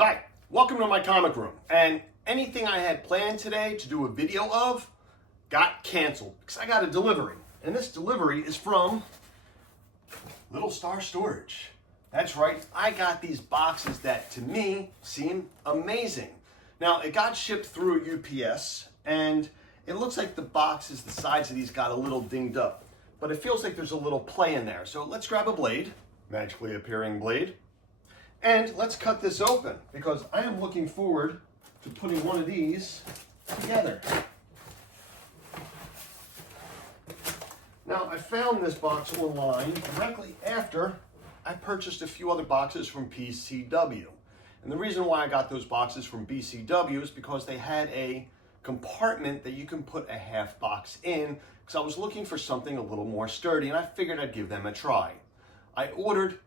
Hi, welcome to my comic room. And anything I had planned today to do a video of got canceled because I got a delivery. And this delivery is from Little Star Storage. That's right, I got these boxes that to me seem amazing. Now, it got shipped through UPS and it looks like the boxes, the sides of these got a little dinged up, but it feels like there's a little play in there. So let's grab a blade, magically appearing blade, and let's cut this open because I am looking forward to putting one of these together. Now, I found this box online directly after I purchased a few other boxes from PCW. And the reason why I got those boxes from BCW is because they had a compartment that you can put a half box in, because I was looking for something a little more sturdy and I figured I'd give them a try. I ordered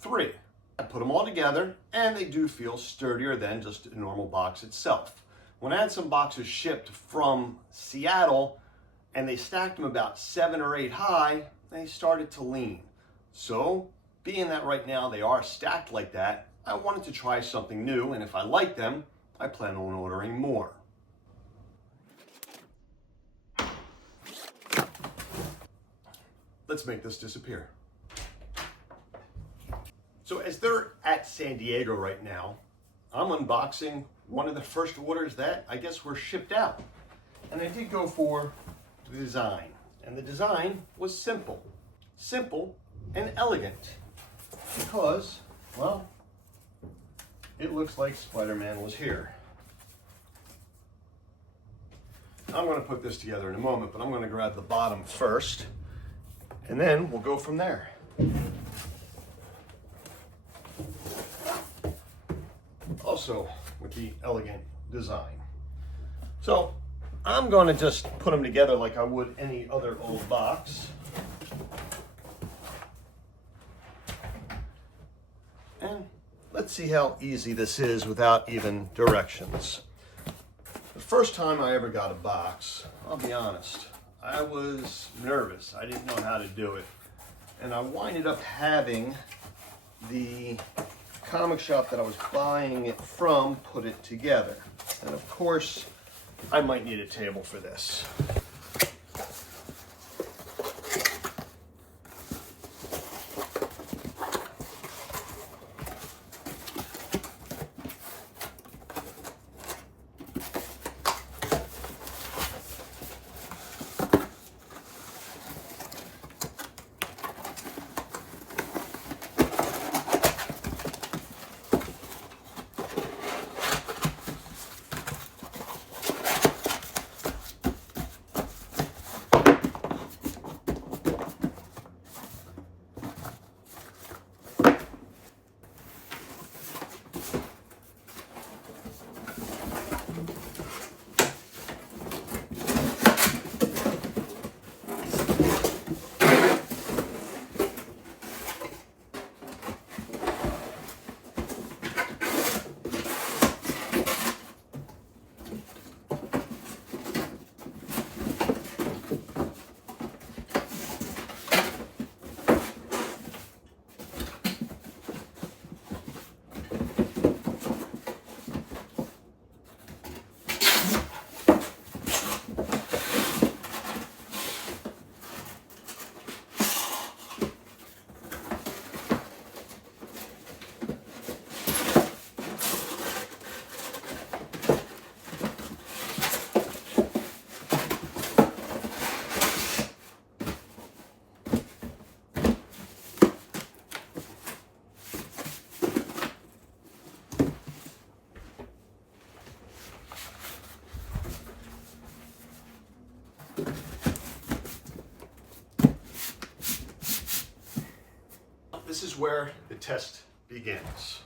3. I put them all together and they do feel sturdier than just a normal box itself. When I had some boxes shipped from Seattle and they stacked them about 7 or 8 high, they started to lean. So, being that right now they are stacked like that, I wanted to try something new, and if I like them, I plan on ordering more. Let's make this disappear. So as they're at San Diego right now, I'm unboxing one of the first orders that I guess were shipped out. And I did go for the design. And the design was simple. Simple and elegant. Because, well, it looks like Spider-Man was here. I'm going to put this together in a moment, but I'm going to grab the bottom first, and then we'll go from there. Also with the elegant design. So I'm going to just put them together like I would any other old box. And let's see how easy this is without even directions. The first time I ever got a box, I'll be honest, I was nervous. I didn't know how to do it. And I winded up having the comic shop that I was buying it from put it together. And of course, I might need a table for this. This is where the test begins.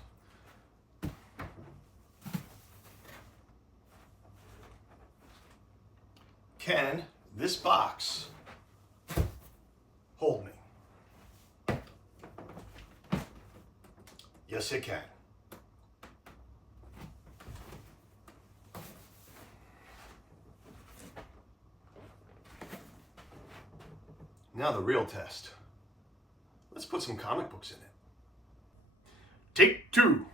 Can this box hold me? Yes, it can. Now the real test. Let's put some comic books in it. Take 2.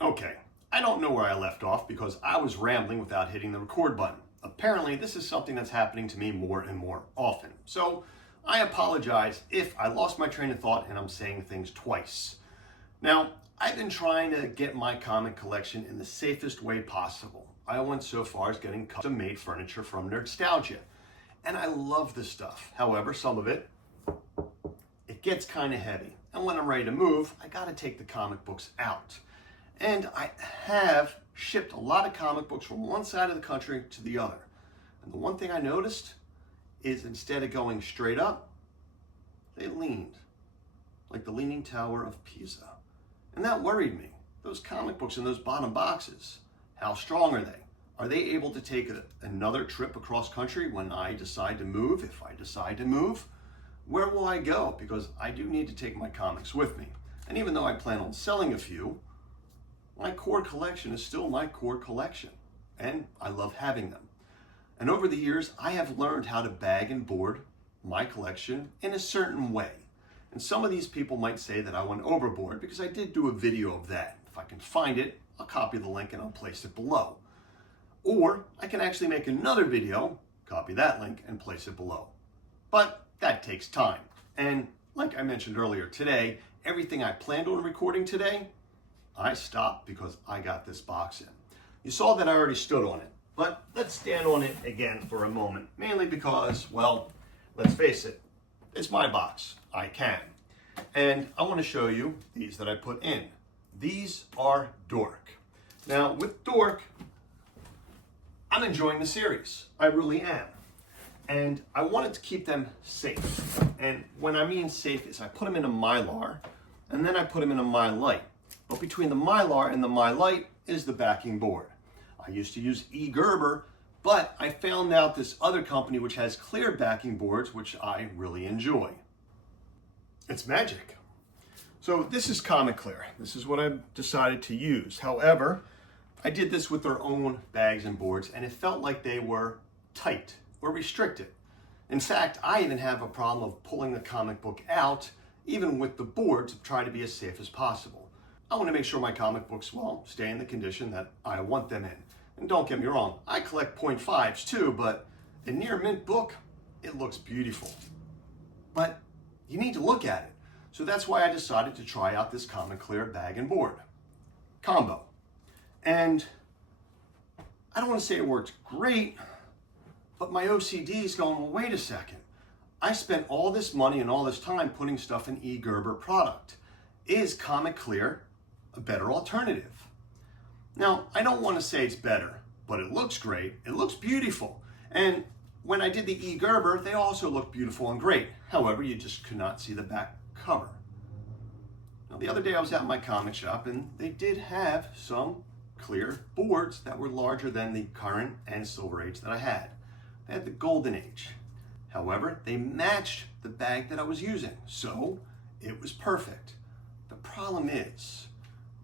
Okay, I don't know where I left off because I was rambling without hitting the record button. Apparently, this is something that's happening to me more and more often. So I apologize if I lost my train of thought and I'm saying things twice. Now, I've been trying to get my comic collection in the safest way possible. I went so far as getting custom-made furniture from Nerdstalgia, and I love this stuff. However, some of it gets kind of heavy. And when I'm ready to move, I got to take the comic books out. And I have shipped a lot of comic books from one side of the country to the other. And the one thing I noticed is instead of going straight up, they leaned, like the Leaning Tower of Pisa. And that worried me. Those comic books in those bottom boxes, how strong are they? Are they able to take another trip across country when I decide to move, if I decide to move? Where will I go? Because I do need to take my comics with me. And even though I plan on selling a few, my core collection is still my core collection. And I love having them. And over the years, I have learned how to bag and board my collection in a certain way. And some of these people might say that I went overboard because I did do a video of that. If I can find it, I'll copy the link and I'll place it below. Or I can actually make another video, copy that link and place it below. But that takes time. And like I mentioned earlier today, everything I planned on recording today, I stopped because I got this box in. You saw that I already stood on it, but let's stand on it again for a moment, mainly because, well, let's face it, it's my box. I can. And I want to show you these that I put in. These are Dork. Now, with Dork, I'm enjoying the series. I really am. And I wanted to keep them safe. And when I mean safe is I put them in a Mylar, and then I put them in a MyLite. But between the Mylar and the MyLite is the backing board. I used to use eGerber, but I found out this other company which has clear backing boards, which I really enjoy. It's magic. So this is Comic Clear. This is what I've decided to use. However, I did this with their own bags and boards, and it felt like they were tight or restricted. In fact, I even have a problem of pulling the comic book out, even with the board, to try to be as safe as possible. I want to make sure my comic books, well, stay in the condition that I want them in. And don't get me wrong, I collect .5s too, but a near mint book, it looks beautiful. But you need to look at it. So that's why I decided to try out this Comic Clear bag and board combo. And I don't want to say it worked great, but my OCD is going, well, wait a second. I spent all this money and all this time putting stuff in eGerber product. Is Comic Clear a better alternative? Now, I don't want to say it's better, but it looks great. It looks beautiful. And when I did the eGerber, they also looked beautiful and great. However, you just could not see the back cover. Now, the other day I was at my comic shop and they did have some clear boards that were larger than the current and Silver Age that I had. They had the Golden Age. However, they matched the bag that I was using, so it was perfect. The problem is,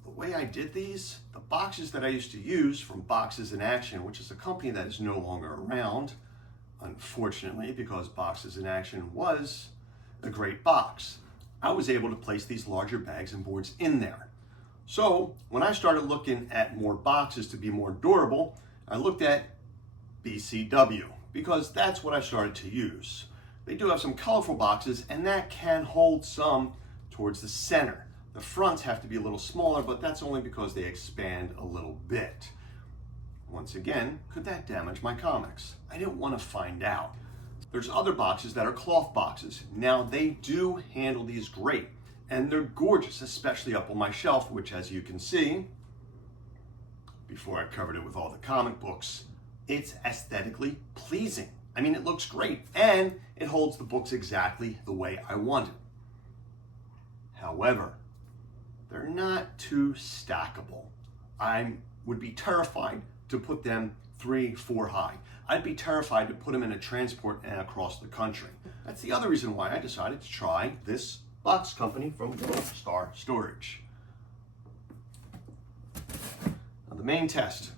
the way I did these, the boxes that I used to use from Boxes in Action, which is a company that is no longer around, unfortunately, because Boxes in Action was a great box, I was able to place these larger bags and boards in there. So when I started looking at more boxes to be more durable, I looked at BCW, because that's what I started to use. They do have some colorful boxes, and that can hold some towards the center. The fronts have to be a little smaller, but that's only because they expand a little bit. Once again, could that damage my comics? I didn't want to find out. There's other boxes that are cloth boxes. Now, they do handle these great, and they're gorgeous, especially up on my shelf, which, as you can see, before I covered it with all the comic books, it's aesthetically pleasing. I mean, it looks great, and it holds the books exactly the way I want it. However, they're not too stackable. I would be terrified to put them 3-4 high. I'd be terrified to put them in a transport and across the country. That's the other reason why I decided to try this box company from Gold Star Storage. Now, the main test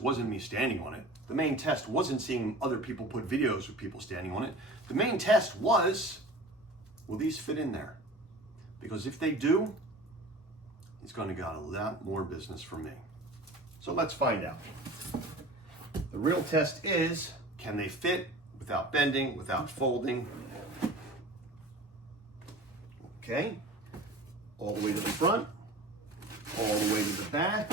wasn't me standing on it. The main test wasn't seeing other people put videos of people standing on it. The main test was, will these fit in there? Because if they do, he's going to got a lot more business from me. So let's find out. The real test is, can they fit without bending, without folding? Okay, all the way to the front, all the way to the back.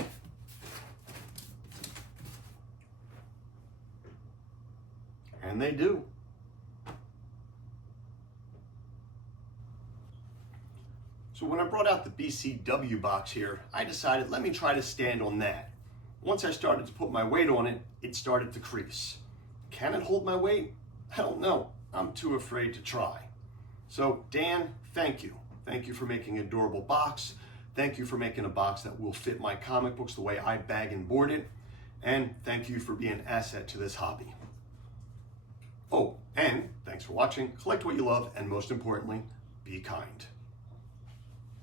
And they do. So when I brought out the BCW box here, I decided, let me try to stand on that. Once I started to put my weight on it, it started to crease. Can it hold my weight? I don't know. I'm too afraid to try. So Dan, thank you. Thank you for making an adorable box. Thank you for making a box that will fit my comic books the way I bag and board it. And thank you for being an asset to this hobby. Oh, and thanks for watching. Collect what you love, and most importantly, be kind.